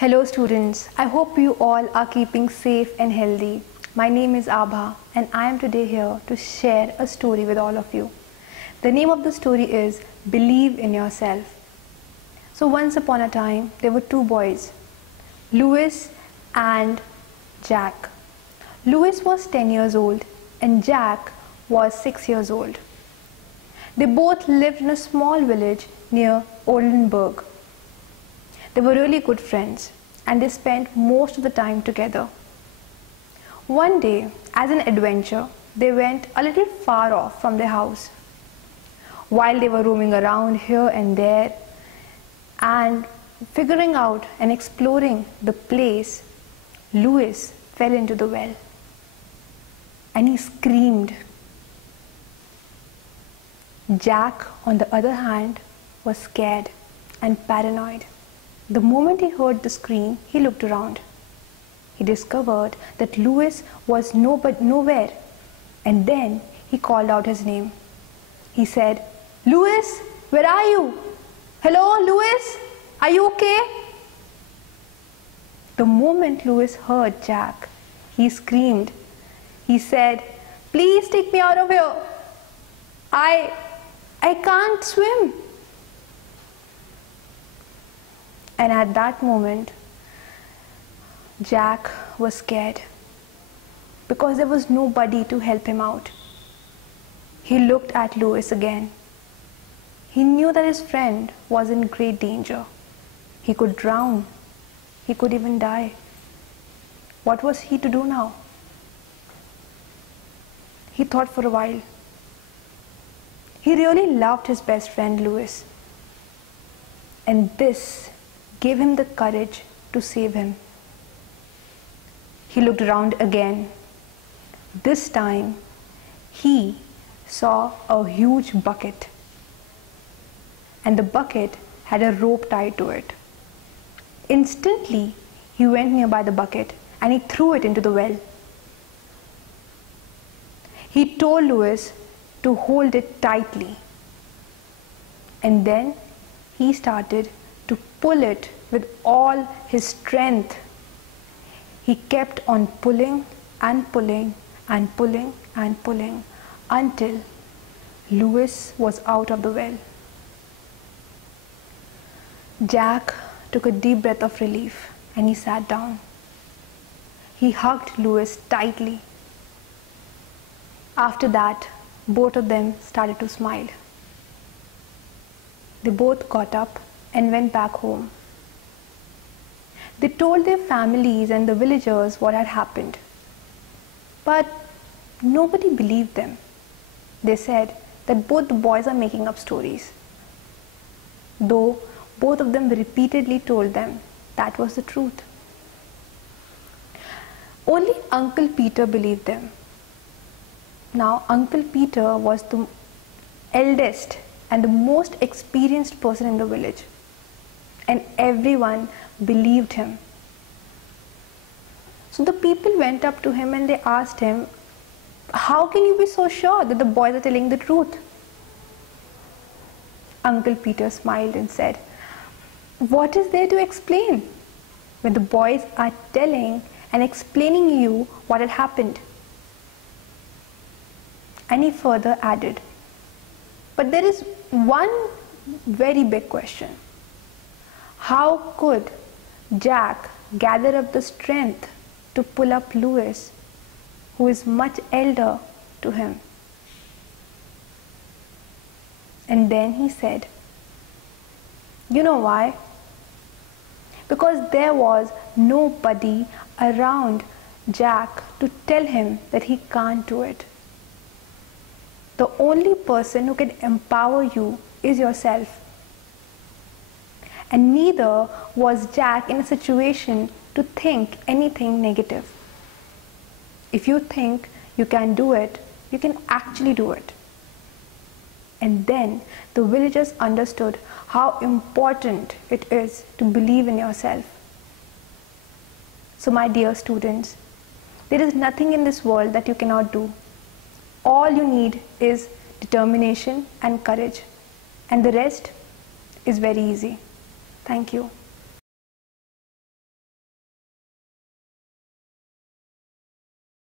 Hello students, I hope you all are keeping safe and healthy. My name is Abha and I am today here to share a story with all of you. The name of the story is Believe in Yourself. So once upon a time, there were two boys, Louis and Jack. Louis was 10 years old and Jack was 6 years old. They both lived in a small village near Oldenburg. They were really good friends and they spent most of the time together. One day, as an adventure, they went a little far off from their house. While they were roaming around here and there and figuring out and exploring the place, Louis fell into the well and he screamed. Jack, on the other hand, was scared and paranoid. The moment he heard the scream, he looked around. He discovered that Louis was nowhere, and then he called out his name. He said, "Louis, where are you? Hello, Louis, are you okay?" The moment Louis heard Jack, he screamed. He said, "Please take me out of here. I can't swim." And at that moment, Jack was scared because there was nobody to help him out. He looked at Louis again. He knew that his friend was in great danger. He could drown. He could even die. What was he to do now? He thought for a while. He really loved his best friend Louis. And this gave him the courage to save him. He looked around again. This time, he saw a huge bucket. And the bucket had a rope tied to it. Instantly, he went nearby the bucket and he threw it into the well. He told Louis to hold it tightly. And then he started to pull it with all his strength. He kept on pulling and pulling and pulling and pulling until Louis was out of the well. Jack took a deep breath of relief and he sat down. He hugged Louis tightly. After that, both of them started to smile. They both got up and went back home. They told their families and the villagers what had happened. But nobody believed them. They said that both the boys are making up stories. Though both of them repeatedly told them that was the truth. Only Uncle Peter believed them. Now, Uncle Peter was the eldest and the most experienced person in the village. And everyone believed him. So the people went up to him and they asked him, "How can you be so sure that the boys are telling the truth?" Uncle Peter smiled and said, "What is there to explain when the boys are telling and explaining you what had happened?" And he further added, "But there is one very big question. How could Jack gather up the strength to pull up Louis, who is much elder to him?" And then he said, "You know why? Because there was nobody around Jack to tell him that he can't do it. The only person who can empower you is yourself. And neither was Jack in a situation to think anything negative. If you think you can do it, you can actually do it." And then the villagers understood how important it is to believe in yourself. So my dear students, there is nothing in this world that you cannot do. All you need is determination and courage, and the rest is very easy. Thank you.